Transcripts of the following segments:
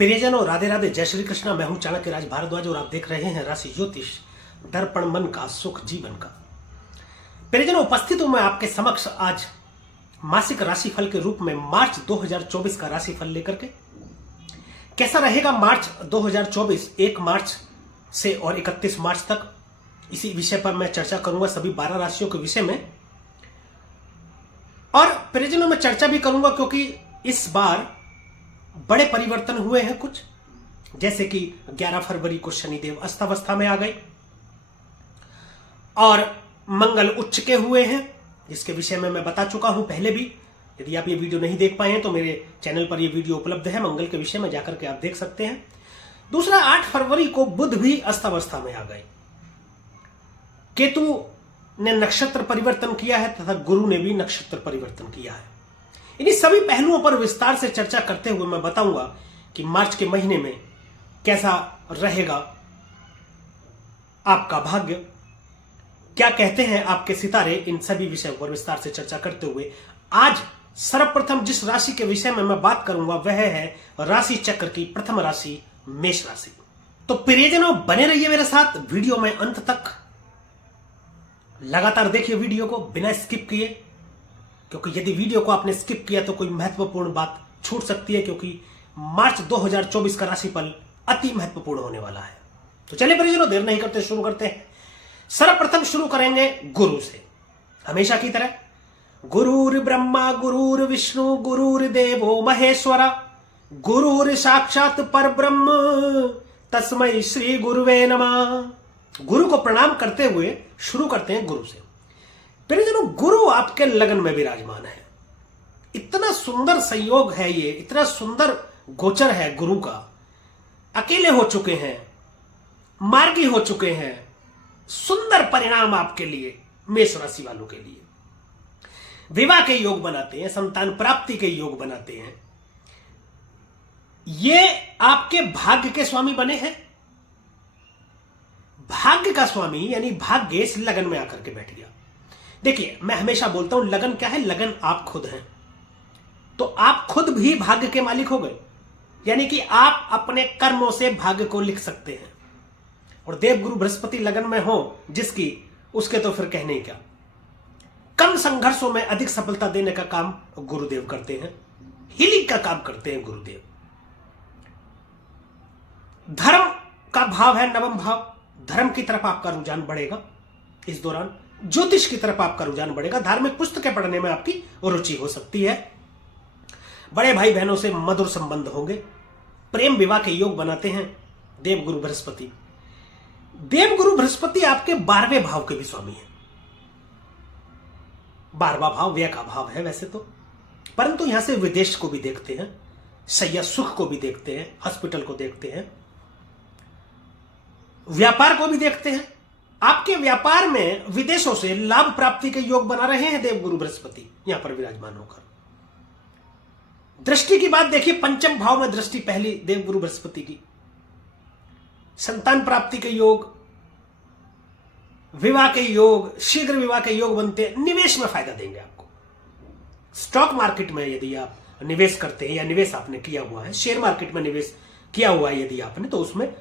प्रियजनों, राधे राधे, जय श्री कृष्णा। मैं हूं चाणक्य राज भारद्वाज और आप देख रहे हैं राशि ज्योतिष, दर्पण मन का, सुख जीवन का। प्रियजनों, उपस्थित हूं मैं आपके समक्ष आज मासिक राशिफल के रूप में मार्च 2024 का राशिफल लेकर के। कैसा रहेगा मार्च 2024, 1 मार्च से और 31 मार्च तक, इसी विषय पर मैं चर्चा करूंगा, सभी 12 राशियों के विषय में। और प्रियजनों, मैं चर्चा भी करूंगा क्योंकि इस बार बड़े परिवर्तन हुए हैं कुछ, जैसे कि 11 फरवरी को शनिदेव अस्थावस्था में आ गए और मंगल उच्च के हुए हैं, जिसके विषय में मैं बता चुका हूं पहले भी। यदि आप ये वीडियो नहीं देख पाए हैं तो मेरे चैनल पर ये वीडियो उपलब्ध है, मंगल के विषय में जाकर के आप देख सकते हैं। दूसरा, 8 फरवरी को बुध भी अस्थावस्था में आ गए। केतु ने नक्षत्र परिवर्तन किया है तथा गुरु ने भी नक्षत्र परिवर्तन किया है। इन्हीं सभी पहलुओं पर विस्तार से चर्चा करते हुए मैं बताऊंगा कि मार्च के महीने में कैसा रहेगा आपका भाग्य, क्या कहते हैं आपके सितारे। इन सभी विषयों पर विस्तार से चर्चा करते हुए आज सर्वप्रथम जिस राशि के विषय में मैं बात करूंगा वह है राशि चक्र की प्रथम राशि मेष राशि। तो प्रियजनों, बने रहिए मेरे साथ वीडियो में अंत तक, लगातार देखिए वीडियो को बिना स्किप किए, क्योंकि यदि वीडियो को आपने स्किप किया तो कोई महत्वपूर्ण बात छूट सकती है, क्योंकि मार्च 2024 का राशिफल अति महत्वपूर्ण होने वाला है। तो चलिए परिजनों, देर नहीं करते, शुरू करते हैं। सर्वप्रथम शुरू करेंगे गुरु से, हमेशा की तरह। गुरुर् ब्रह्मा गुरुर्विष्णु गुरुर्देवो महेश्वरा गुरुर् साक्षात परब्रह्म तस्मै श्री गुरुवे नमः। गुरु को प्रणाम करते हुए शुरू करते हैं गुरु से। प्रियजनों, गुरु आपके लगन में विराजमान है। इतना सुंदर संयोग है ये, इतना सुंदर गोचर है गुरु का। अकेले हो चुके हैं, मार्गी हो चुके हैं, सुंदर परिणाम आपके लिए, मेष राशि वालों के लिए। विवाह के योग बनाते हैं, संतान प्राप्ति के योग बनाते हैं। ये आपके भाग्य के स्वामी बने हैं। भाग्य का स्वामी यानी भाग्य इस लगन में आकर के बैठ गया। देखिए, मैं हमेशा बोलता हूं, लगन क्या है? लगन आप खुद हैं। तो आप खुद भी भाग्य के मालिक हो गए, यानी कि आप अपने कर्मों से भाग्य को लिख सकते हैं। और देवगुरु बृहस्पति लगन में हो जिसकी, उसके तो फिर कहने क्या। कम संघर्षों में अधिक सफलता देने का काम गुरुदेव करते हैं, हीलिंग का काम करते हैं गुरुदेव। धर्म का भाव है नवम भाव, धर्म की तरफ आपका रुझान बढ़ेगा इस दौरान। ज्योतिष की तरफ आपका रुझान बढ़ेगा। धार्मिक पुस्तकें पढ़ने में आपकी रुचि हो सकती है। बड़े भाई बहनों से मधुर संबंध होंगे। प्रेम विवाह के योग बनाते हैं देवगुरु बृहस्पति। देवगुरु बृहस्पति आपके 12वें भाव के भी स्वामी हैं। 12वां भाव व्यय का भाव है वैसे तो, परंतु यहां से विदेश को भी देखते हैं, सैया सुख को भी देखते हैं, हॉस्पिटल को देखते हैं, व्यापार को भी देखते हैं। आपके व्यापार में विदेशों से लाभ प्राप्ति के योग बना रहे हैं देवगुरु बृहस्पति यहां पर विराजमान होकर। दृष्टि की बात देखिए, पंचम भाव में दृष्टि पहली देवगुरु बृहस्पति की। संतान प्राप्ति के योग, विवाह के योग, शीघ्र विवाह के योग बनते हैं। निवेश में फायदा देंगे आपको। स्टॉक मार्केट में यदि आप निवेश करते हैं या निवेश आपने किया हुआ है, शेयर मार्केट में निवेश किया हुआ है यदि आपने, तो उसमें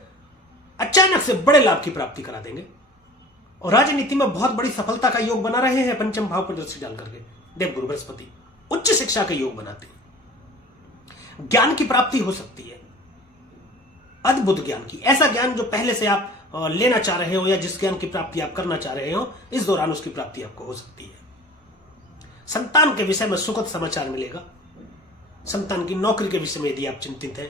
अचानक से बड़े लाभ की प्राप्ति करा देंगे। और राजनीति में बहुत बड़ी सफलता का योग बना रहे हैं पंचम भाव पर दृष्टि डाल करके देवगुरु बृहस्पति। उच्च शिक्षा के योग बनाते हैं। ज्ञान की प्राप्ति हो सकती है, अद्भुत ज्ञान की। ऐसा ज्ञान जो पहले से आप लेना चाह रहे हो या जिस ज्ञान की प्राप्ति आप करना चाह रहे हो, इस दौरान उसकी प्राप्ति आपको हो सकती है। संतान के विषय में सुखद समाचार मिलेगा। संतान की नौकरी के विषय में यदि आप चिंतित हैं,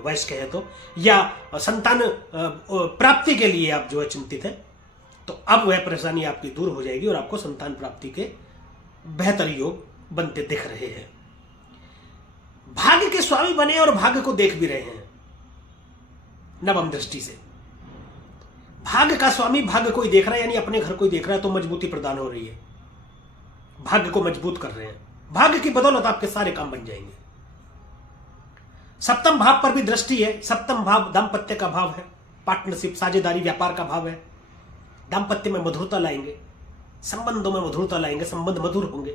वयस्क है तो, या संतान प्राप्ति के लिए आप जो है चिंतित हैं, तो अब वह परेशानी आपकी दूर हो जाएगी और आपको संतान प्राप्ति के बेहतर योग बनते दिख रहे हैं। भाग्य के स्वामी बने और भाग्य को देख भी रहे हैं नवम दृष्टि से। भाग्य का स्वामी भाग्य को ही देख रहा है, यानी अपने घर को ही देख रहा है, तो मजबूती प्रदान हो रही है। भाग्य को मजबूत कर रहे हैं। भाग्य की बदौलत आपके सारे काम बन जाएंगे। सप्तम भाव पर भी दृष्टि है। सप्तम भाव दाम्पत्य का भाव है, पार्टनरशिप, साझेदारी, व्यापार का भाव है। दाम्पत्य में मधुरता लाएंगे, संबंधों में मधुरता लाएंगे, संबंध मधुर होंगे।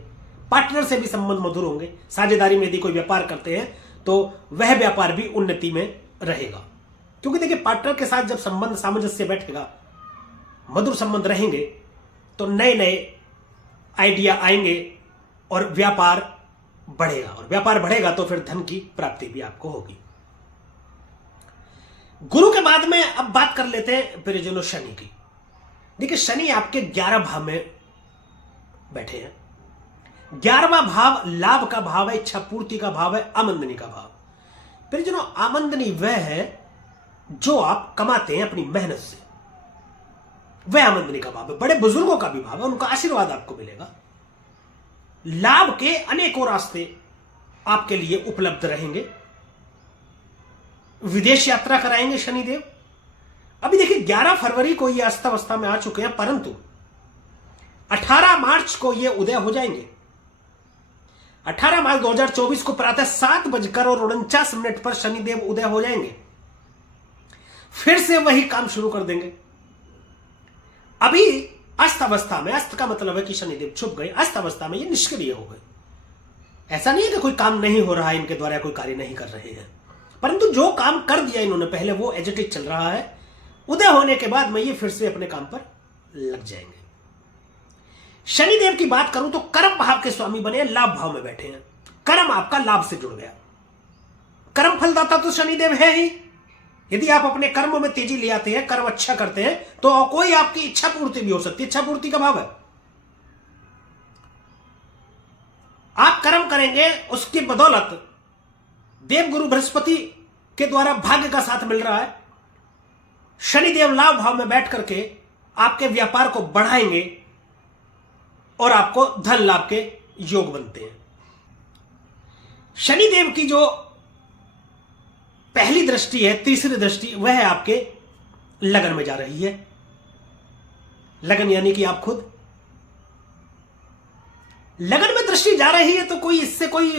पार्टनर से भी संबंध मधुर होंगे। साझेदारी में यदि कोई व्यापार करते हैं तो वह व्यापार भी उन्नति में रहेगा। क्योंकि देखिए पार्टनर के साथ जब संबंध सामंजस्य बैठेगा, मधुर संबंध रहेंगे, तो नए नए आइडिया आएंगे और व्यापार बढ़ेगा, और व्यापार बढ़ेगा तो फिर धन की प्राप्ति भी आपको होगी। गुरु के बाद में अब बात कर लेते हैं प्रियजनों शनि की। देखिए शनि आपके 11 भाव में बैठे हैं। 11वां भाव लाभ का भाव है, इच्छा पूर्ति का भाव है, आमंदनी का भाव। प्रियजनों आमंदनी वह है जो आप कमाते हैं अपनी मेहनत से, वह आमंदनी का भाव है। बड़े बुजुर्गों का भी भाव है, उनका आशीर्वाद आपको मिलेगा। लाभ के अनेकों रास्ते आपके लिए उपलब्ध रहेंगे। विदेश यात्रा कराएंगे शनिदेव। अभी देखिए 11 फरवरी को ये अस्थावस्था में आ चुके हैं, परंतु 18 मार्च को ये उदय हो जाएंगे। 18 मार्च 2024 को प्रातः 7:49 पर शनिदेव उदय हो जाएंगे। फिर से वही काम शुरू कर देंगे। अभी अस्त अवस्था में, अस्त का मतलब है कि शनिदेव छुप गए, अस्त अवस्था में ये निष्क्रिय हो गए। ऐसा नहीं है कि कोई काम नहीं हो रहा है इनके द्वारा, कोई कार्य नहीं कर रहे हैं, परंतु जो काम कर दिया इन्होंने पहले वो एज इट इज चल रहा है। उदय होने के बाद में ये फिर से अपने काम पर लग जाएंगे। शनिदेव की बात करूं तो कर्म भाव के स्वामी बने, लाभ भाव में बैठे हैं। कर्म आपका लाभ से जुड़ गया। कर्म फलदाता तो शनिदेव है ही। यदि आप अपने कर्मों में तेजी ले आते हैं, कर्म अच्छा करते हैं, तो कोई आपकी इच्छा पूर्ति भी हो सकती है। इच्छा पूर्ति का भाव है। आप कर्म करेंगे, उसकी बदौलत देवगुरु बृहस्पति के द्वारा भाग्य का साथ मिल रहा है। शनिदेव लाभ भाव में बैठ करके आपके व्यापार को बढ़ाएंगे और आपको धन लाभ के योग बनते हैं। शनिदेव की जो पहली दृष्टि है, तीसरी दृष्टि, वह है आपके लगन में जा रही है। लगन यानी कि आप खुद। लगन में दृष्टि जा रही है तो कोई इससे कोई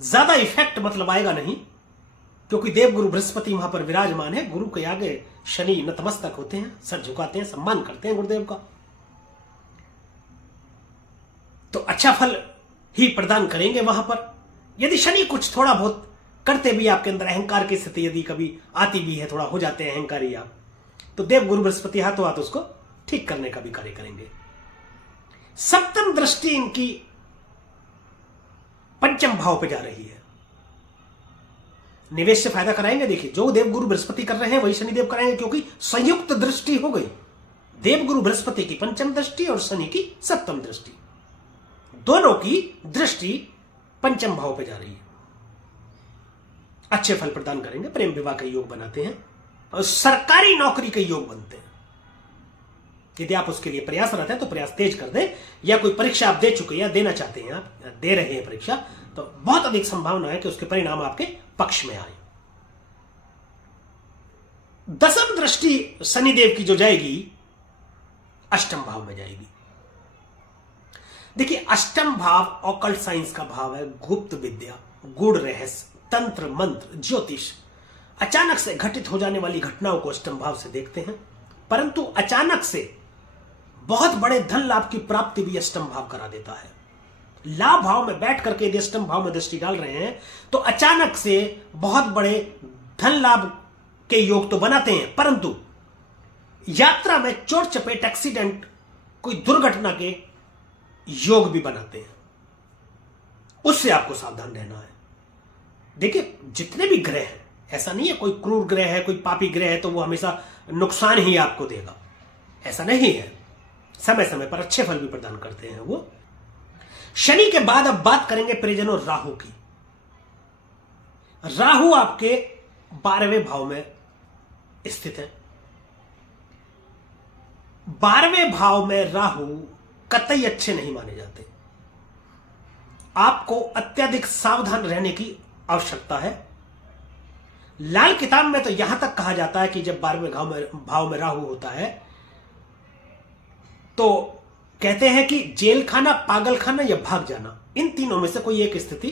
ज्यादा इफेक्ट मतलब आएगा नहीं, क्योंकि देवगुरु बृहस्पति वहां पर विराजमान है। गुरु के आगे शनि नतमस्तक होते हैं, सर झुकाते हैं, सम्मान करते हैं गुरुदेव का। तो अच्छा फल ही प्रदान करेंगे वहां पर। यदि शनि कुछ थोड़ा बहुत करते भी, आपके अंदर अहंकार की स्थिति यदि कभी आती भी है, थोड़ा हो जाते हैं अहंकारी आप, तो देवगुरु बृहस्पति हाथों हाथ उसको ठीक करने का भी कार्य करेंगे। सप्तम दृष्टि इनकी पंचम भाव पे जा रही है। निवेश से फायदा कराएंगे। देखिए जो देवगुरु बृहस्पति कर रहे हैं वही शनिदेव कराएंगे, क्योंकि संयुक्त दृष्टि हो गई। देवगुरु बृहस्पति की पंचम दृष्टि और शनि की सप्तम दृष्टि, दोनों की दृष्टि पंचम भाव पे जा रही है। अच्छे फल प्रदान करेंगे। प्रेम विवाह के योग बनाते हैं और सरकारी नौकरी के योग बनते हैं। यदि आप उसके लिए प्रयासरत हैं तो प्रयास तेज कर दें, या कोई परीक्षा आप दे चुके हैं या देना चाहते हैं, आप दे रहे हैं परीक्षा, तो बहुत अधिक संभावना है कि उसके परिणाम आपके पक्ष में आए। दसम दृष्टि शनिदेव की जो जाएगी, अष्टम भाव में जाएगी। देखिए अष्टम भाव ऑकल्ट साइंस का भाव है, गुप्त विद्या, गूढ़ रहस्य, तंत्र मंत्र, ज्योतिष। अचानक से घटित हो जाने वाली घटनाओं को अष्टम भाव से देखते हैं, परंतु अचानक से बहुत बड़े धन लाभ की प्राप्ति भी अष्टम भाव करा देता है। लाभ भाव में बैठ करके यदि अष्टम भाव में दृष्टि डाल रहे हैं तो अचानक से बहुत बड़े धन लाभ के योग तो बनाते हैं, परंतु यात्रा में चोट चपेट, एक्सीडेंट, कोई दुर्घटना के योग भी बनाते हैं। उससे आपको सावधान रहना है। देखिए जितने भी ग्रह हैं, ऐसा नहीं है कोई क्रूर ग्रह है, कोई पापी ग्रह है तो वो हमेशा नुकसान ही आपको देगा, ऐसा नहीं है। समय समय पर अच्छे फल भी प्रदान करते हैं वो। शनि के बाद अब बात करेंगे प्रियजनों राहु की। राहु आपके 12वें भाव में स्थित है। 12वें भाव में राहु कतई अच्छे नहीं माने जाते। आपको अत्यधिक सावधान रहने की आवश्यकता है। लाल किताब में तो यहां तक कहा जाता है कि जब 12वें भाव में राहु होता है तो कहते हैं कि जेल खाना, पागल खाना या भाग जाना, इन तीनों में से कोई एक स्थिति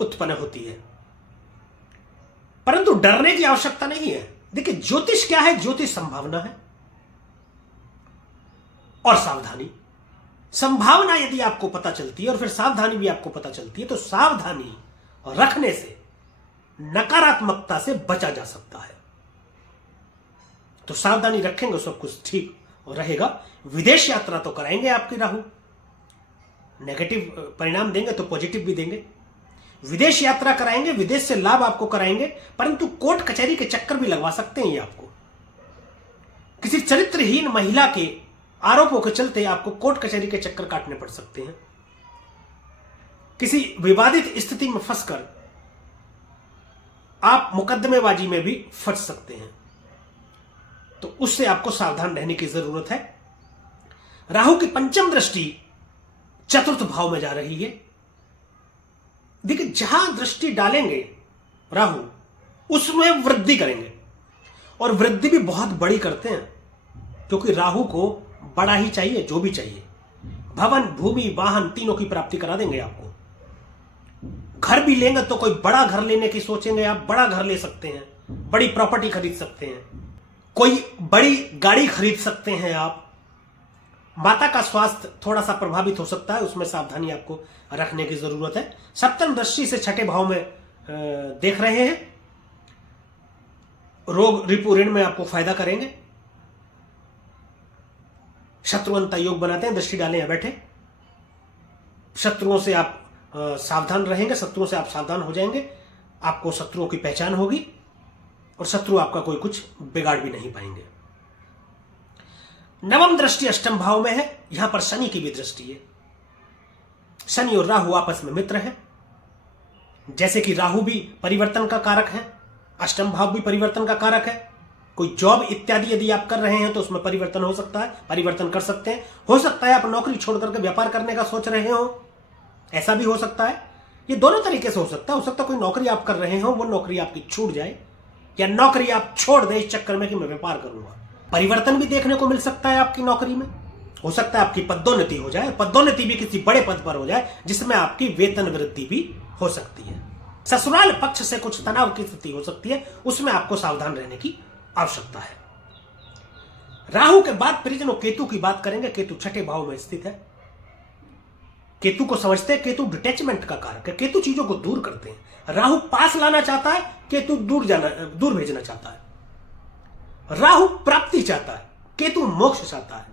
उत्पन्न होती है। परंतु डरने की आवश्यकता नहीं है। देखिए ज्योतिष क्या है? ज्योतिष संभावना है और सावधानी। संभावना यदि आपको पता चलती है और फिर सावधानी भी आपको पता चलती है तो सावधानी रखने से, नकारात्मकता से बचा जा सकता है। तो सावधानी रखेंगे सब कुछ ठीक रहेगा। विदेश यात्रा तो कराएंगे आपकी राहु, नेगेटिव परिणाम देंगे तो पॉजिटिव भी देंगे। विदेश यात्रा कराएंगे, विदेश से लाभ आपको कराएंगे, परंतु कोर्ट कचहरी के चक्कर भी लगवा सकते हैं ये आपको। किसी चरित्रहीन महिला के आरोपों के चलते आपको कोर्ट कचहरी के चक्कर काटने पड़ सकते हैं। किसी विवादित स्थिति में फंसकर आप मुकदमेबाजी में भी फंस सकते हैं, तो उससे आपको सावधान रहने की जरूरत है। राहु की पंचम दृष्टि चतुर्थ भाव में जा रही है। देखिए, जहां दृष्टि डालेंगे राहु, उसमें वृद्धि करेंगे, और वृद्धि भी बहुत बड़ी करते हैं, क्योंकि राहु को बड़ा ही चाहिए, जो भी चाहिए। भवन, भूमि, वाहन तीनों की प्राप्ति करा देंगे आपको। घर भी लेंगे तो कोई बड़ा घर लेने की सोचेंगे आप, बड़ा घर ले सकते हैं, बड़ी प्रॉपर्टी खरीद सकते हैं, कोई बड़ी गाड़ी खरीद सकते हैं आप। माता का स्वास्थ्य थोड़ा सा प्रभावित हो सकता है, उसमें सावधानी आपको रखने की जरूरत है। सप्तम दृष्टि से छठे भाव में देख रहे हैं, रोग रिपु ऋण में आपको फायदा करेंगे। शत्रुअंता योग बनाते हैं, दृष्टि डाले हैं बैठे। शत्रुओं से आप सावधान रहेंगे, शत्रुओं से आप सावधान हो जाएंगे, आपको शत्रुओं की पहचान होगी, और शत्रु आपका कोई कुछ बिगाड़ भी नहीं पाएंगे। नवम दृष्टि अष्टम भाव में है, यहां पर शनि की भी दृष्टि है। शनि और राहु आपस में मित्र है। जैसे कि राहु भी परिवर्तन का कारक है, अष्टम भाव भी परिवर्तन का कारक है। कोई जॉब इत्यादि यदि आप कर रहे हैं तो उसमें परिवर्तन हो सकता है, परिवर्तन कर सकते हैं। हो सकता है आप नौकरी छोड़ करके व्यापार करने का सोच रहे हो, ऐसा भी हो सकता है। ये दोनों तरीके से हो सकता है। हो सकता है कोई नौकरी आप कर रहे हो, वो नौकरी आपकी छूट जाए, या नौकरी आप छोड़ दें इस चक्कर में कि मैं व्यापार करूंगा। परिवर्तन भी देखने को मिल सकता है आपकी नौकरी में। हो सकता है आपकी पदोन्नति हो जाए, पदोन्नति भी किसी बड़े पद पर हो जाए, जिसमें आपकी वेतन वृद्धि भी हो सकती है। ससुराल पक्ष से कुछ तनाव की स्थिति हो सकती है, उसमें आपको सावधान रहने की आवश्यकता है। राहु के बाद परिजनों केतु की बात करेंगे। केतु छठे भाव में स्थित है। केतु को समझते हैं, केतु डिटैचमेंट का कारक है। केतु चीजों को दूर करते हैं। राहु पास लाना चाहता है, केतु दूर भेजना चाहता है। राहु प्राप्ति चाहता है, केतु मोक्ष चाहता है।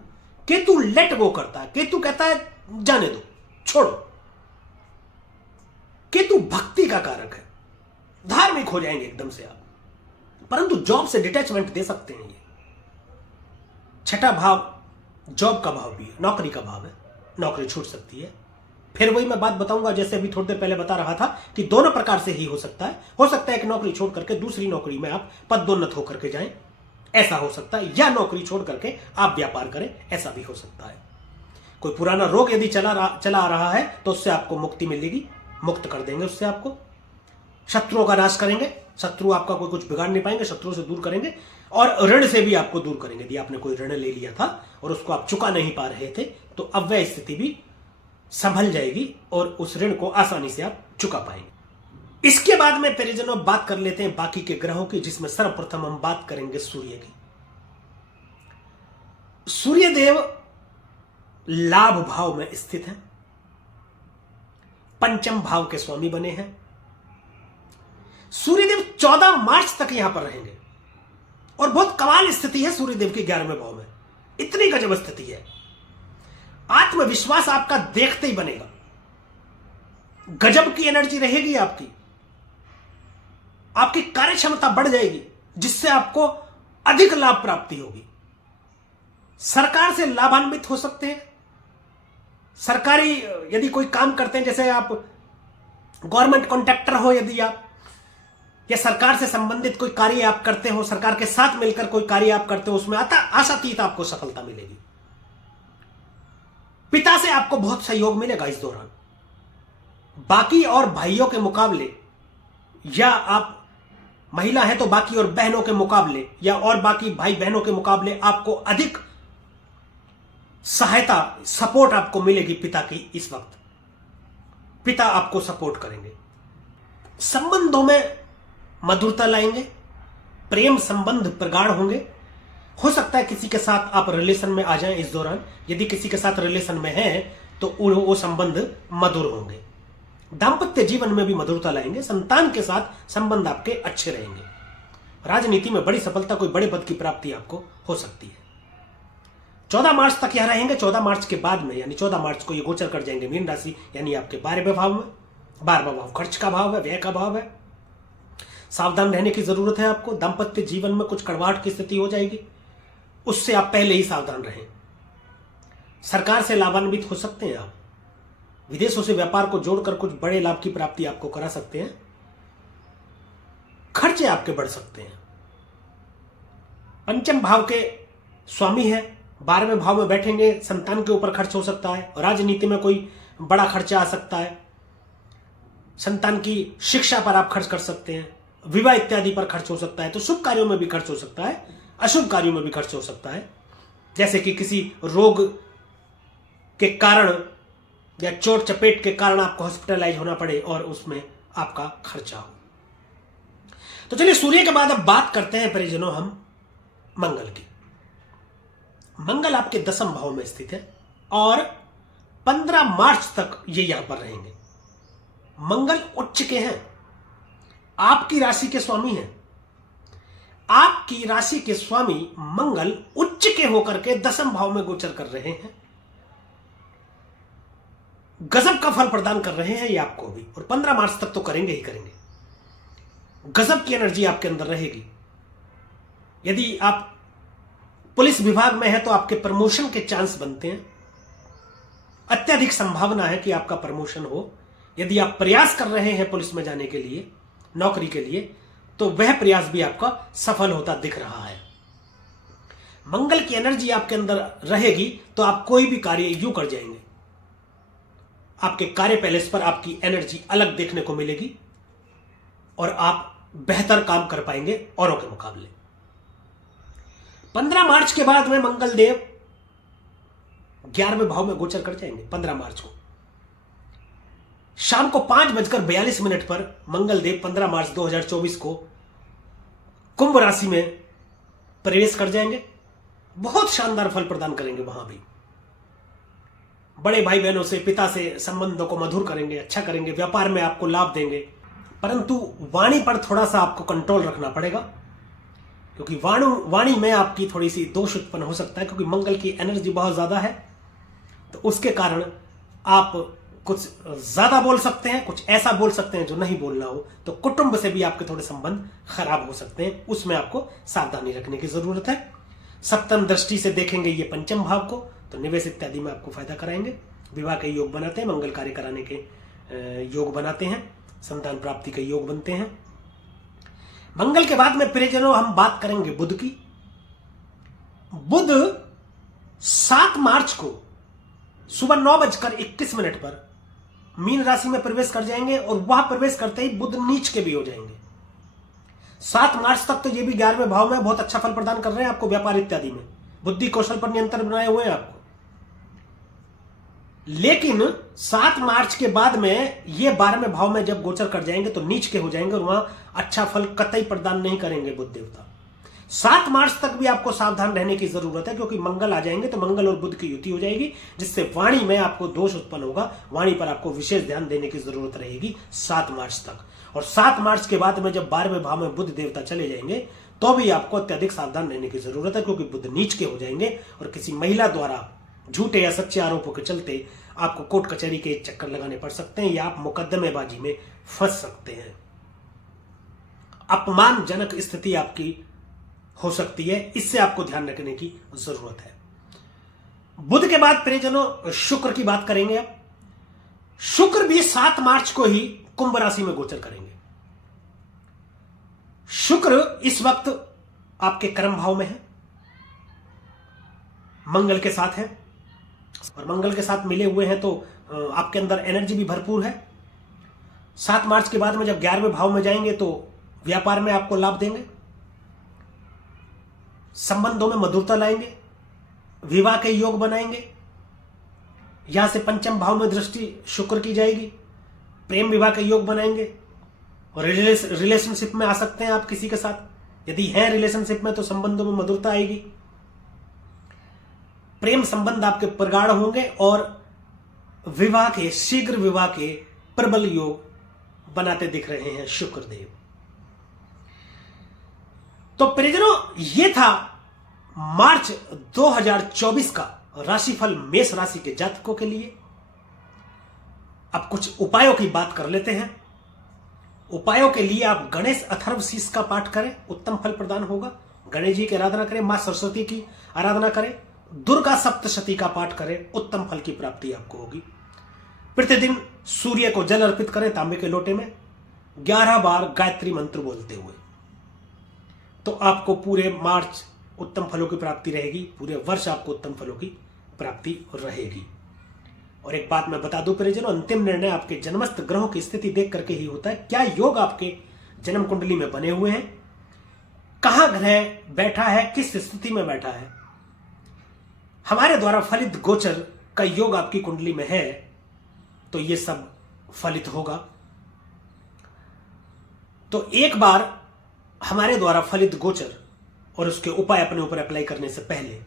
केतु लेट गो करता है, केतु कहता है जाने दो, छोड़ो। केतु भक्ति का कारक है, धार्मिक हो जाएंगे एकदम से आप, परंतु जॉब से डिटैचमेंट दे सकते हैं। ये छठा भाव जॉब का भाव भी है, नौकरी का भाव है, नौकरी छूट सकती है। फिर वही मैं बात बताऊंगा, जैसे अभी थोड़ी देर पहले बता रहा था कि दोनों प्रकार से ही हो सकता है। हो सकता है कि नौकरी छोड़ करके दूसरी नौकरी में आप पदोन्नत होकर के जाएं, ऐसा हो सकता है, या नौकरी छोड़ करके आप व्यापार करें, ऐसा भी हो सकता है। कोई पुराना रोग यदि चला आ रहा है तो उससे आपको मुक्ति मिलेगी, मुक्त कर देंगे उससे आपको। शत्रुओं का नाश करेंगे, शत्रु आपका कोई कुछ बिगाड़ नहीं पाएंगे, शत्रुओं से दूर करेंगे, और ऋण से भी आपको दूर करेंगे। यदि आपने कोई ऋण ले लिया था और उसको आप चुका नहीं पा रहे थे, तो अब वह स्थिति भी संभल जाएगी और उस ऋण को आसानी से आप चुका पाएंगे। इसके बाद में परिजनों बात कर लेते हैं बाकी के ग्रहों की, जिसमें सर्वप्रथम हम बात करेंगे सूर्य की। सूर्यदेव लाभ भाव में स्थित है, पंचम भाव के स्वामी बने हैं। सूर्यदेव 14 मार्च तक यहां पर रहेंगे, और बहुत कमाल स्थिति है सूर्यदेव की 11वें भाव में। इतनी गजब स्थिति है, आत्मविश्वास आपका देखते ही बनेगा, गजब की एनर्जी रहेगी आपकी, आपकी कार्य क्षमता बढ़ जाएगी, जिससे आपको अधिक लाभ प्राप्ति होगी। सरकार से लाभान्वित हो सकते हैं। सरकारी यदि कोई काम करते हैं, जैसे आप गवर्नमेंट कॉन्ट्रैक्टर हो, यदि आप या सरकार से संबंधित कोई कार्य आप करते हो, सरकार के साथ मिलकर कोई कार्य आप करते हो, उसमें आशातीत आपको सफलता मिलेगी। पिता से आपको बहुत सहयोग मिलेगा इस दौरान। बाकी और भाइयों के मुकाबले, या आप महिला हैं तो बाकी और बहनों के मुकाबले, या और बाकी भाई बहनों के मुकाबले आपको अधिक सहायता, सपोर्ट आपको मिलेगी पिता की। इस वक्त पिता आपको सपोर्ट करेंगे। संबंधों में मधुरता लाएंगे, प्रेम संबंध प्रगाढ़ होंगे। हो सकता है किसी के साथ आप रिलेशन में आ जाएं इस दौरान। यदि किसी के साथ रिलेशन में हैं तो वो संबंध मधुर होंगे। दाम्पत्य जीवन में भी मधुरता लाएंगे, संतान के साथ संबंध आपके अच्छे रहेंगे। राजनीति में बड़ी सफलता, कोई बड़े पद की प्राप्ति आपको हो सकती है। 14 मार्च तक यह रहेंगे। 14 मार्च के बाद में यानी 14 मार्च को ये गोचर कर जाएंगे मीन राशि यानी आपके 12वें भाव में। 12वां भाव खर्च का भाव है, व्यय का भाव है। सावधान रहने की जरूरत है आपको। दाम्पत्य जीवन में कुछ कड़वाहट की स्थिति हो जाएगी, उससे आप पहले ही सावधान रहें। सरकार से लाभान्वित हो सकते हैं आप। विदेशों से व्यापार को जोड़कर कुछ बड़े लाभ की प्राप्ति आपको करा सकते हैं। खर्चे आपके बढ़ सकते हैं। पंचम भाव के स्वामी है, 12वें भाव में बैठेंगे, संतान के ऊपर खर्च हो सकता है। राजनीति में कोई बड़ा खर्चा आ सकता है। संतान की शिक्षा पर आप खर्च कर सकते हैं। विवाह इत्यादि पर खर्च हो सकता है। तो शुभ कार्यों में भी खर्च हो सकता है, अशुभ कार्यों में भी खर्च हो सकता है, जैसे कि किसी रोग के कारण या चोट चपेट के कारण आपको हॉस्पिटलाइज होना पड़े और उसमें आपका खर्चा हो। तो चलिए सूर्य के बाद अब बात करते हैं परिजनों हम मंगल की। मंगल आपके 10वें भाव में स्थित है और 15 मार्च तक ये यहां पर रहेंगे। मंगल उच्च के हैं, आपकी राशि के स्वामी हैं। आपकी राशि के स्वामी मंगल उच्च के होकर के 10वें भाव में गोचर कर रहे हैं। गजब का फल प्रदान कर रहे हैं ये आपको भी, और 15 मार्च तक तो करेंगे ही करेंगे। गजब की एनर्जी आपके अंदर रहेगी। यदि आप पुलिस विभाग में है तो आपके प्रमोशन के चांस बनते हैं। अत्यधिक संभावना है कि आपका प्रमोशन हो। यदि आप प्रयास कर रहे हैं पुलिस में जाने के लिए, नौकरी के लिए, तो वह प्रयास भी आपका सफल होता दिख रहा है। मंगल की एनर्जी आपके अंदर रहेगी तो आप कोई भी कार्य यूं कर जाएंगे। आपके कार्य पैलेस पर आपकी एनर्जी अलग देखने को मिलेगी और आप बेहतर काम कर पाएंगे औरों के मुकाबले। 15 मार्च के बाद में मंगल देव 11वें भाव में गोचर कर जाएंगे। 15 मार्च को शाम को 5:42 पर मंगल देव 15 मार्च 2024 को कुंभ राशि में प्रवेश कर जाएंगे। बहुत शानदार फल प्रदान करेंगे। वहां भी बड़े भाई बहनों से, पिता से संबंधों को मधुर करेंगे, अच्छा करेंगे। व्यापार में आपको लाभ देंगे, परंतु वाणी पर थोड़ा सा आपको कंट्रोल रखना पड़ेगा, क्योंकि वाणी में आपकी थोड़ी सी दोष उत्पन्न हो सकता है, क्योंकि मंगल की एनर्जी बहुत ज्यादा है। तो उसके कारण आप कुछ ज्यादा बोल सकते हैं, कुछ ऐसा बोल सकते हैं जो नहीं बोलना हो। तो कुटुंब से भी आपके थोड़े संबंध खराब हो सकते हैं, उसमें आपको सावधानी रखने की जरूरत है। सप्तम दृष्टि से देखेंगे ये पंचम भाव को, तो निवेश इत्यादि में आपको फायदा कराएंगे। विवाह के योग बनाते हैं, मंगल कार्य कराने के योग बनाते हैं, संतान प्राप्ति के योग बनते हैं। मंगल के बाद में प्रियजनों हम बात करेंगे बुध की। बुध 7 मार्च को सुबह 9:21 पर मीन राशि में प्रवेश कर जाएंगे और वहां प्रवेश करते ही बुध नीच के भी हो जाएंगे। 7 मार्च तक तो ये भी 11वें भाव में बहुत अच्छा फल प्रदान कर रहे हैं आपको व्यापार इत्यादि में। बुद्धि कौशल पर नियंत्रण बनाए हुए हैं आपको। लेकिन 7 मार्च के बाद में ये 12वें भाव में जब गोचर कर जाएंगे तो नीच के हो जाएंगे और वहां अच्छा फल कतई प्रदान नहीं करेंगे बुध देवता। 7 मार्च तक भी आपको सावधान रहने की जरूरत है, क्योंकि मंगल आ जाएंगे तो मंगल और बुध की युति हो जाएगी, जिससे वाणी में आपको दोष उत्पन्न होगा। वाणी पर आपको विशेष ध्यान देने की जरूरत रहेगी 7 मार्च तक। और 7 मार्च के बाद में जब 12वें भाव में बुध देवता चले जाएंगे तो भी आपको अत्यधिक सावधान रहने की जरूरत है, क्योंकि बुध नीच के हो जाएंगे और किसी महिला द्वारा झूठे या सच्चे आरोपों के चलते आपको कोर्ट कचहरी के चक्कर लगाने पड़ सकते हैं या आप मुकदमेबाजी में फंस सकते हैं। अपमानजनक स्थिति आपकी हो सकती है, इससे आपको ध्यान रखने की जरूरत है। बुध के बाद प्रियजनों शुक्र की बात करेंगे। अब शुक्र भी 7 मार्च को ही कुंभ राशि में गोचर करेंगे। शुक्र इस वक्त आपके कर्म भाव में है, मंगल के साथ है, और मंगल के साथ मिले हुए हैं तो आपके अंदर एनर्जी भी भरपूर है। 7 मार्च के बाद में जब 11वें भाव में जाएंगे तो व्यापार में आपको लाभ देंगे, संबंधों में मधुरता लाएंगे, विवाह के योग बनाएंगे। यहां से पंचम भाव में दृष्टि शुक्र की जाएगी, प्रेम विवाह के योग बनाएंगे और रिलेशनशिप में आ सकते हैं आप किसी के साथ। यदि हैं रिलेशनशिप में तो संबंधों में मधुरता आएगी, प्रेम संबंध आपके प्रगाढ़ होंगे और विवाह के, शीघ्र विवाह के प्रबल योग बनाते दिख रहे हैं शुक्रदेव। तो परिजनों, ये था मार्च 2024 का राशिफल मेष राशि के जातकों के लिए। अब कुछ उपायों की बात कर लेते हैं। उपायों के लिए आप गणेश अथर्वशीष का पाठ करें, उत्तम फल प्रदान होगा। गणेश जी की आराधना करें, मां सरस्वती की आराधना करें, दुर्गा सप्तशती का पाठ करें, उत्तम फल की प्राप्ति आपको होगी। प्रतिदिन सूर्य को जल अर्पित करें तांबे के लोटे में 11 बार गायत्री मंत्र बोलते हुए, तो आपको पूरे मार्च उत्तम फलों की प्राप्ति रहेगी, पूरे वर्ष आपको उत्तम फलों की प्राप्ति रहेगी। और एक बात मैं बता दूं परिजनों, अंतिम निर्णय आपके जन्मस्थ ग्रहों की स्थिति देख करके ही होता है। क्या योग आपके जन्म कुंडली में बने हुए हैं, कहां ग्रह बैठा है, किस स्थिति में बैठा है, हमारे द्वारा फलित गोचर का योग आपकी कुंडली में है, तो यह सब फलित होगा। तो एक बार हमारे द्वारा फलित गोचर और उसके उपाय अपने ऊपर अप्लाई करने से पहले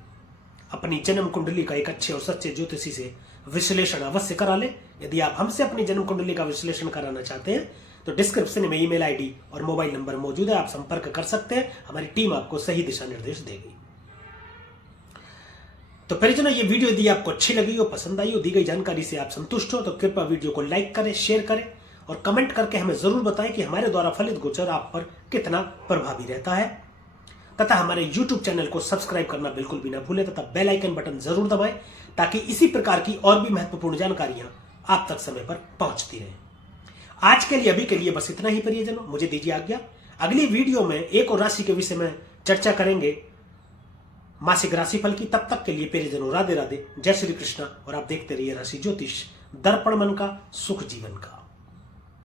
अपनी जन्म कुंडली का एक अच्छे और सच्चे ज्योतिषी से विश्लेषण अवश्य करा ले। यदि आप हमसे अपनी जन्म कुंडली का विश्लेषण कराना चाहते हैं तो डिस्क्रिप्शन में ईमेल आईडी और मोबाइल नंबर मौजूद है, आप संपर्क कर सकते हैं। हमारी टीम आपको सही दिशा निर्देश देगी। तो परिजनों, ये वीडियो यदि आपको अच्छी लगी हो, पसंद आई हो, दी गई जानकारी से आप संतुष्ट हो, तो कृपया वीडियो को लाइक करें, शेयर करें और कमेंट करके हमें जरूर बताएं कि हमारे द्वारा फलित गोचर आप पर कितना प्रभावी रहता है। तथा हमारे YouTube चैनल को सब्सक्राइब करना बिल्कुल भी ना भूलें तथा बेल आइकन बटन जरूर दबाएं ताकि इसी प्रकार की और भी महत्वपूर्ण जानकारियां आप तक समय पर पहुंचती रहें। आज के लिए, अभी के लिए बस इतना ही परिजनों, मुझे दीजिए आज्ञा। अगली वीडियो में एक और राशि के विषय में चर्चा करेंगे, मासिक राशिफल की। तब तक के लिए परिजनों राधे राधे, जय श्री कृष्णा। और आप देखते रहिए राशि ज्योतिष, दर्पण मन का, सुख जीवन का।